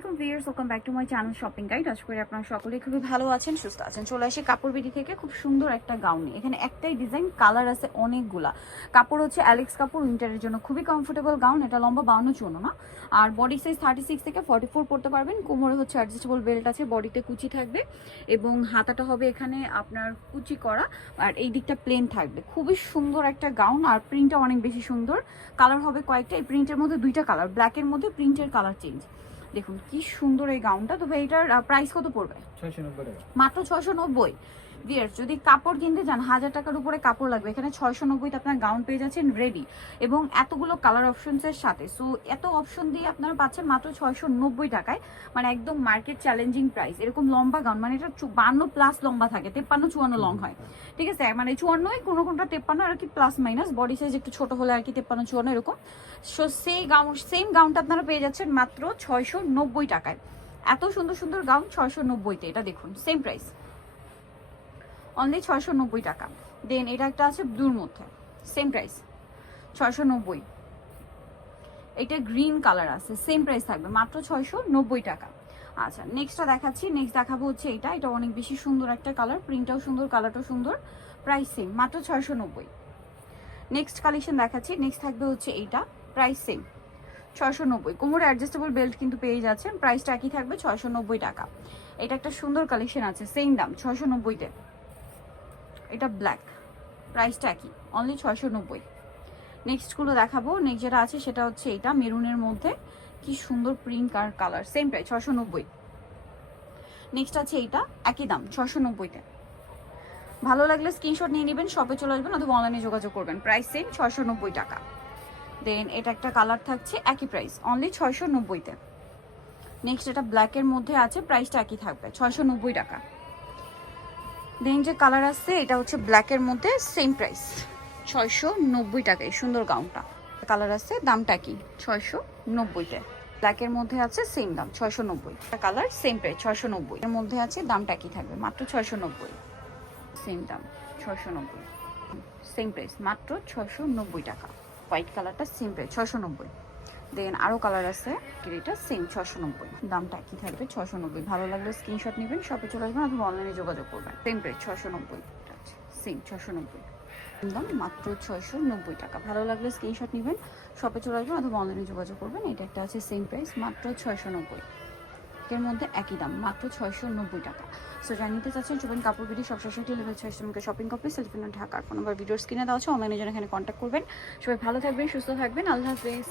আলাইকুম viewers, welcome back to my channel shopping guide. আশা করি আপনারা সকলেই খুবই ভালো আছেন, সুস্থ আছেন। চলে আসি কাপড় বিডি থেকে খুব সুন্দর একটা গাউন। এখানে একটাই ডিজাইন, কালার আছে অনেকগুলা। কাপড় হচ্ছে অ্যালেক্স কাপড়, উইন্টারের জন্য খুবই কমফোর্টেবল গাউন। এটা লম্বা 52-54 না, আর বডি সাইজ 36 থেকে 44 পড়তে পারবেন। কোমরে হচ্ছে অ্যাডজাস্টেবল বেল্ট আছে, বডিতে কুচি থাকবে এবং হাতাটা হবে এখানে আপনার কুচি করা, আর এই দিকটা প্লেন থাকবে। খুবই সুন্দর একটা গাউন, আর প্রিন্টটা অনেক বেশি সুন্দর। কালার হবে কয়েকটা, এই প্রিন্টের মধ্যে দুইটা কালার, ব্ল্যাকের মধ্যে প্রিন্টের কালার চেঞ্জ। দেখুন কি সুন্দর এই গাউনটা। তবে এটার প্রাইস কত পড়বে? 690 টাকা, মাত্র 690। ভিউয়ার্স, যদি কাপড় কিনতে যান 1000 টাকার উপরে কাপড় লাগবে, এখানে 690 তে আপনার গাউন পেয়ে যাচ্ছেন রেডি, এবং এতগুলো কালার অপশনসের সাথে। সো এত অপশন দিয়ে আপনারা পাচ্ছেন মাত্র 690 টাকায়, মানে একদম মার্কেট চ্যালেঞ্জিং প্রাইস। এরকম লম্বা গাউন, মানে এটা 52 প্লাস লম্বা থাকে, 53-54 লং হয়, ঠিক আছে? মানে 54, কোনো কোনটা 53 আর কি প্লাস মাইনাস, বডি সাইজ একটু ছোট হলে আর কি 53-54 এরকম। সো সেই গাউন, সেম গাউনটা আপনারা পেয়ে যাচ্ছেন মাত্র 690 টাকায়। এত সুন্দর সুন্দর গাউন 690-তে, এটা দেখুন সেম প্রাইস, অনলি 690 টাকা। দেন এটা একটা আছে ব্লুর মধ্যে, সেম প্রাইস 690। এটা গ্রিন কালার আছে, সেম প্রাইস থাকবে মাত্র 690 টাকা। আচ্ছা, নেক্সটটা দেখাচ্ছি। নেক্সট দেখাবো হচ্ছে এটা অনেক বেশি সুন্দর একটা কালার, প্রিন্টটাও সুন্দর, কালারটাও সুন্দর, প্রাইস সেম মাত্র 690। নেক্সট কালেকশন দেখাচ্ছি। নেক্সট থাকবে হচ্ছে এইটা, প্রাইস সেম 690। কোমরে অ্যাডজাস্টেবল বেল্ট কিন্তু পেয়ে যাচ্ছেন, প্রাইসটা একই থাকবে 690 টাকা। এটা একটা সুন্দর কালেকশন আছে, সেম দাম 690-তে। এটা ব্ল্যাক, প্রাইসটা একই, অনলি 690। নেক্সটগুলো দেখাবো। নেক্সট যেটা আছে সেটা হচ্ছে এটা মেরুনের মধ্যে, কি সুন্দর প্রিন্ট আর কালার, সেম প্রাইস 690। নেক্সট আছে এইটা, একই দাম 690-তে। ভালো লাগলে স্ক্রিনশট নিয়ে নেবেন, শপে চলে আসবেন অথবা অনলাইনে যোগাযোগ করবেন, প্রাইস সেম 690 টাকা। দেন এটা একটা কালার থাকছে, একই প্রাইস, অনলি 690-তে। নেক্সট এটা ব্ল্যাকের মধ্যে আছে, প্রাইসটা একই থাকবে 690 টাকা। দেন যে কালার আছে এটা হচ্ছে ব্ল্যাকের মধ্যে, সেম প্রাইস 690 টাকা। এই সুন্দর গাউনটা কালার আছে, দামটা কি 690-তে। ব্ল্যাকের মধ্যে আছে, সেম দাম 690 কালার, সেম প্রাইস 690। এর মধ্যে আছে, দামটা কি থাকবে মাত্র 690, সেম দাম 690, সেম প্রাইস মাত্র 690 টাকা। হোয়াইট কালারটা সেম প্রাইস 690। দেন আরও কালার আছে, এটা সেম 690, দামটা কি থাকবে 690। ভালো লাগলে স্ক্রিনশট নেবেন, শপে চলে আসবেন অথবা অনলাইনে যোগাযোগ করবেন, সেম প্রাইস 690, সেম 690, দাম মাত্র 690 টাকা। ভালো লাগলে স্ক্রিনশট নেবেন, শপে চলে আসবেন অথবা অনলাইনে যোগাযোগ করবেন। এটা একটা আছে সেম প্রাইস মাত্র 690, এর মধ্যে একই দাম মাত্র 690 টাকা। সো যারা নিতে চাচ্ছেন চুবেন কাপড় বিডি, সব society level 6 shopping complex, Cellfin ঢাকার ফোন নাম্বার ভিডিওর স্ক্রিনে দেওয়া আছে, অনলাইনে জন্য এখানে কন্ট্যাক্ট করবেন। সবাই ভালো থাকবেন, সুস্থ থাকবেন, আল্লাহ হাফেজ।